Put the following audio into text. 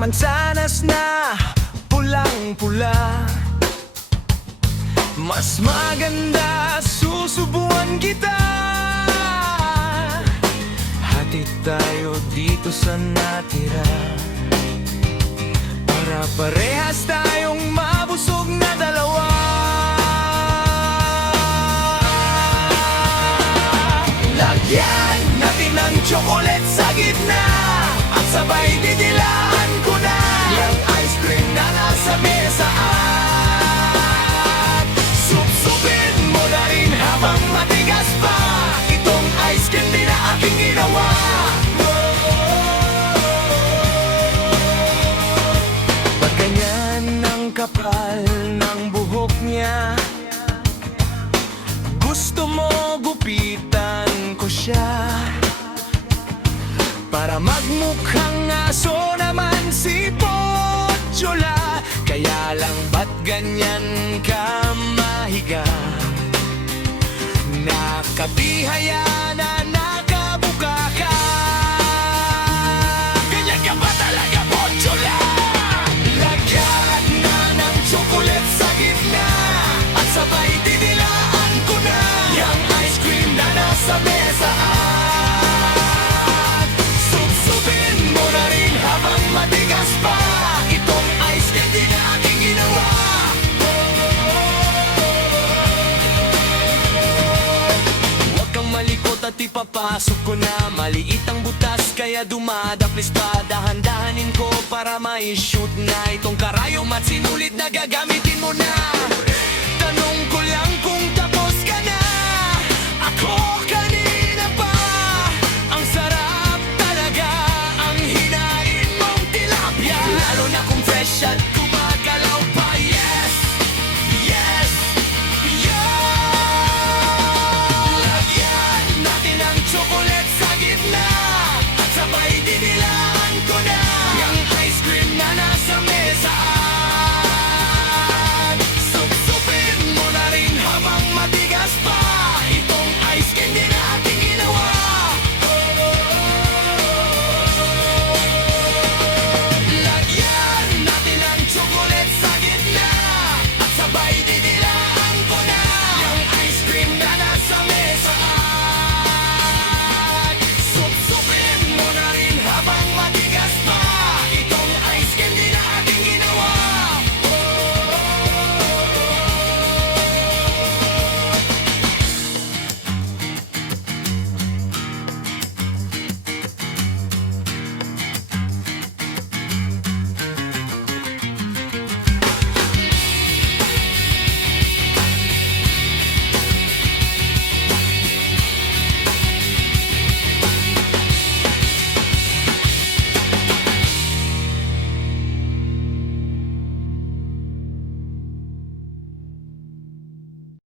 mansanas na pulang-pula. Mas maganda susubuan kita. Hatid tayo dito sa natira, para parehas tayong mabusog na dalawa. Lagyan natin ng chocolate sa gitna, at sabay didilaan ko na yung ice cream na nasa mesa. At supsupin mo na rin habang matigas pa itong ice candy na aking ginawa. Ba't ganyan ang kapal ng buhok niya? Gusto mo gupitan ko siya, para magmukhang aso naman si Pochola. Kaya lang ba't ganyan ka mahiga? Nakatihaya na nakabuka ka. Ganyan ka ba talaga, Pochola? Lagyan na ng chocolate sa gitna, at sabay didilaan ko na yung ice cream na nasa mesa. At supsupin mo na rin habang matigas pa itong ice candy na aking ginawa. Huwag kang malikot at ipapasok ko na. Maliit ang butas kaya dumadaplis pa. Dahan-dahanin ko para ma-shoot na itong karayom at sinulit na gagamitin mo na.